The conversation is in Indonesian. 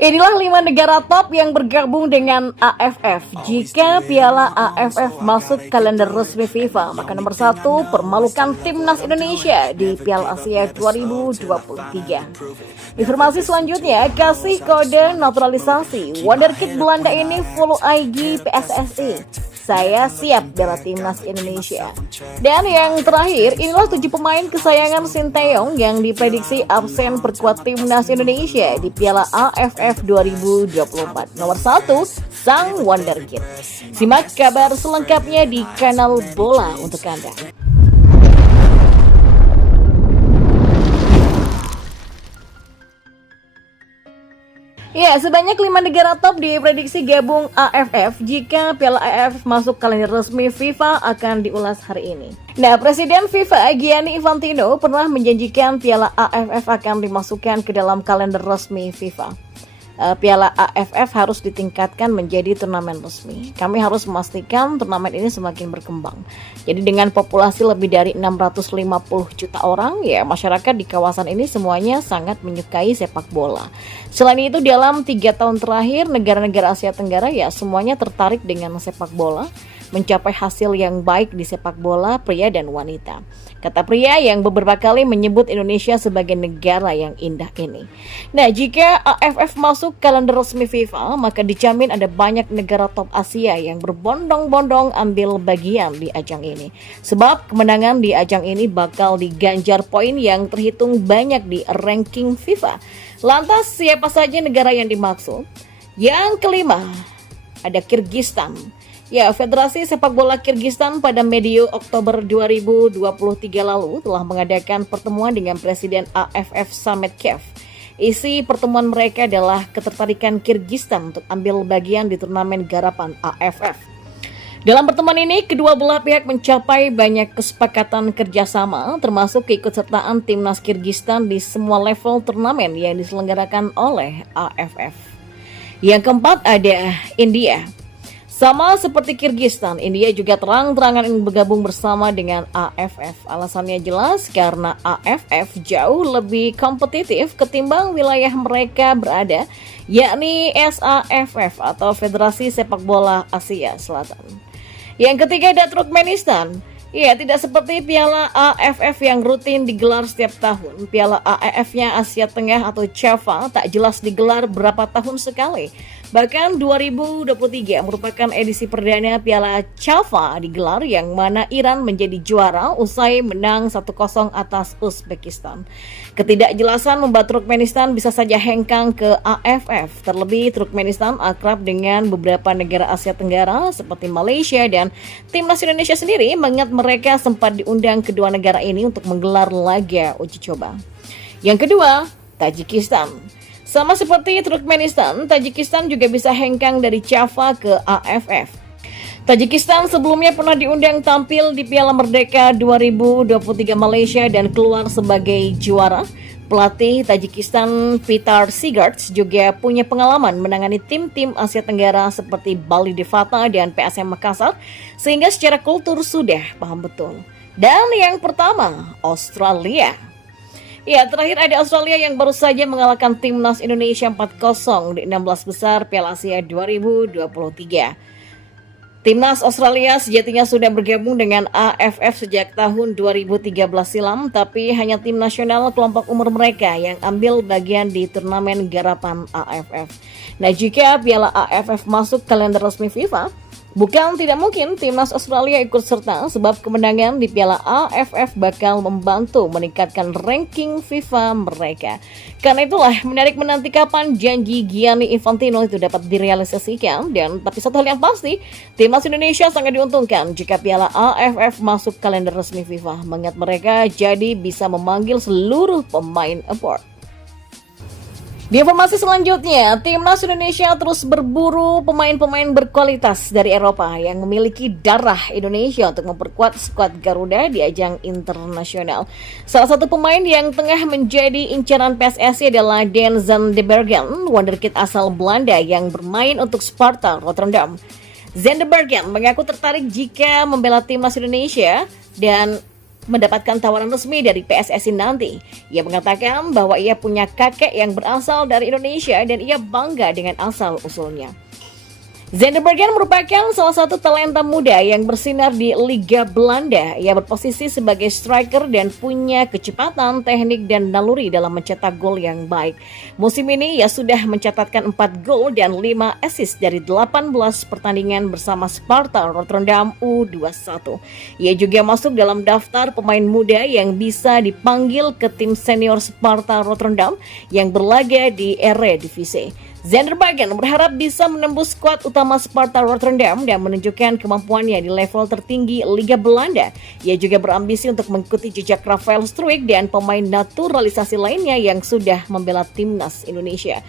Inilah 5 negara top yang bergabung dengan AFF. Jika Piala AFF masuk kalender resmi FIFA, maka nomor 1 permalukan timnas Indonesia di Piala Asia 2023. Informasi selanjutnya, kasih kode naturalisasi. Wonderkid Belanda ini follow IG PSSI. Saya siap bela timnas Indonesia. Dan yang terakhir, inilah 7 pemain kesayangan Sinteyong yang diprediksi absen perkuat timnas Indonesia di Piala AFF 2024. Nomor 1, sang Wonderkid. Simak kabar selengkapnya di kanal Bola untuk Anda. Ya, sebanyak 5 negara top diprediksi gabung AFF jika Piala AFF masuk kalender resmi FIFA akan diulas hari ini. Nah, Presiden FIFA Gianni Infantino pernah menjanjikan Piala AFF akan dimasukkan ke dalam kalender resmi FIFA. Piala AFF harus ditingkatkan menjadi turnamen resmi. Kami harus memastikan turnamen ini semakin berkembang. Jadi dengan populasi lebih dari 650 juta orang, ya masyarakat di kawasan ini semuanya sangat menyukai sepak bola. Selain itu dalam 3 tahun terakhir negara-negara Asia Tenggara ya semuanya tertarik dengan sepak bola, mencapai hasil yang baik di sepak bola pria dan wanita. Kata pria yang beberapa kali menyebut Indonesia sebagai negara yang indah ini. Nah, jika AFF masuk kalender resmi FIFA, maka dijamin ada banyak negara top Asia yang berbondong-bondong ambil bagian di ajang ini. Sebab kemenangan di ajang ini bakal diganjar poin yang terhitung banyak di ranking FIFA. Lantas siapa saja negara yang dimaksud? Yang kelima, ada Kyrgyzstan. Ya, Federasi Sepak Bola Kyrgyzstan pada medio Oktober 2023 lalu telah mengadakan pertemuan dengan Presiden AFF Samet Kiev. Isi pertemuan mereka adalah ketertarikan Kyrgyzstan untuk ambil bagian di turnamen garapan AFF. Dalam pertemuan ini, kedua belah pihak mencapai banyak kesepakatan kerjasama, termasuk keikutsertaan timnas Kyrgyzstan di semua level turnamen yang diselenggarakan oleh AFF. Yang keempat ada India. Sama seperti Kyrgyzstan, India juga terang-terangan ingin bergabung bersama dengan AFF. Alasannya jelas karena AFF jauh lebih kompetitif ketimbang wilayah mereka berada, yakni SAFF atau Federasi Sepak Bola Asia Selatan. Yang ketiga ada Turkmenistan. Ya, tidak seperti Piala AFF yang rutin digelar setiap tahun. Piala AFF-nya Asia Tengah atau CAFA tak jelas digelar berapa tahun sekali. Bahkan 2023 merupakan edisi perdana Piala CAFA digelar yang mana Iran menjadi juara usai menang 1-0 atas Uzbekistan. Ketidakjelasan membuat Turkmenistan bisa saja hengkang ke AFF. Terlebih Turkmenistan akrab dengan beberapa negara Asia Tenggara seperti Malaysia dan timnas Indonesia sendiri mengingat mereka sempat diundang kedua negara ini untuk menggelar laga uji coba. Yang kedua, Tajikistan. Sama seperti Turkmenistan, Tajikistan juga bisa hengkang dari CAFA ke AFF. Tajikistan sebelumnya pernah diundang tampil di Piala Merdeka 2023 Malaysia dan keluar sebagai juara. Pelatih Tajikistan Petar Sigarts juga punya pengalaman menangani tim-tim Asia Tenggara seperti Bali Devata dan PSM Makassar, sehingga secara kultur sudah paham betul. Dan yang pertama, Australia. Ya, terakhir ada Australia yang baru saja mengalahkan timnas Indonesia 4-0 di 16 besar Piala Asia 2023. Timnas Australia sejatinya sudah bergabung dengan AFF sejak tahun 2013 silam, tapi hanya tim nasional kelompok umur mereka yang ambil bagian di turnamen garapan AFF. Nah, jika Piala AFF masuk kalender resmi FIFA, bukan tidak mungkin timnas Australia ikut serta sebab kemenangan di Piala AFF bakal membantu meningkatkan ranking FIFA mereka. Karena itulah menarik menanti kapan janji Gianni Infantino itu dapat direalisasikan, dan tapi satu hal yang pasti, timnas Indonesia sangat diuntungkan jika Piala AFF masuk kalender resmi FIFA, mengingat mereka jadi bisa memanggil seluruh pemain abroad. Di informasi selanjutnya, timnas Indonesia terus berburu pemain-pemain berkualitas dari Eropa yang memiliki darah Indonesia untuk memperkuat skuad Garuda di ajang internasional. Salah satu pemain yang tengah menjadi incaran PSSI adalah Denzel de Bergen, wonderkid asal Belanda yang bermain untuk Sparta Rotterdam. Zen de Bergen mengaku tertarik jika membela timnas Indonesia dan mendapatkan tawaran resmi dari PSSI nanti. Ia mengatakan bahwa ia punya kakek yang berasal dari Indonesia dan ia bangga dengan asal-usulnya. Zander Bergen merupakan salah satu talenta muda yang bersinar di Liga Belanda. Ia berposisi sebagai striker dan punya kecepatan, teknik, dan naluri dalam mencetak gol yang baik. Musim ini ia sudah mencatatkan 4 gol dan 5 assist dari 18 pertandingan bersama Sparta Rotterdam U21. Ia juga masuk dalam daftar pemain muda yang bisa dipanggil ke tim senior Sparta Rotterdam yang berlaga di Eredivisie. Zander Bergen berharap bisa menembus skuad utama Sparta Rotterdam dan menunjukkan kemampuannya di level tertinggi Liga Belanda. Ia juga berambisi untuk mengikuti jejak Rafael Struijk dan pemain naturalisasi lainnya yang sudah membela timnas Indonesia.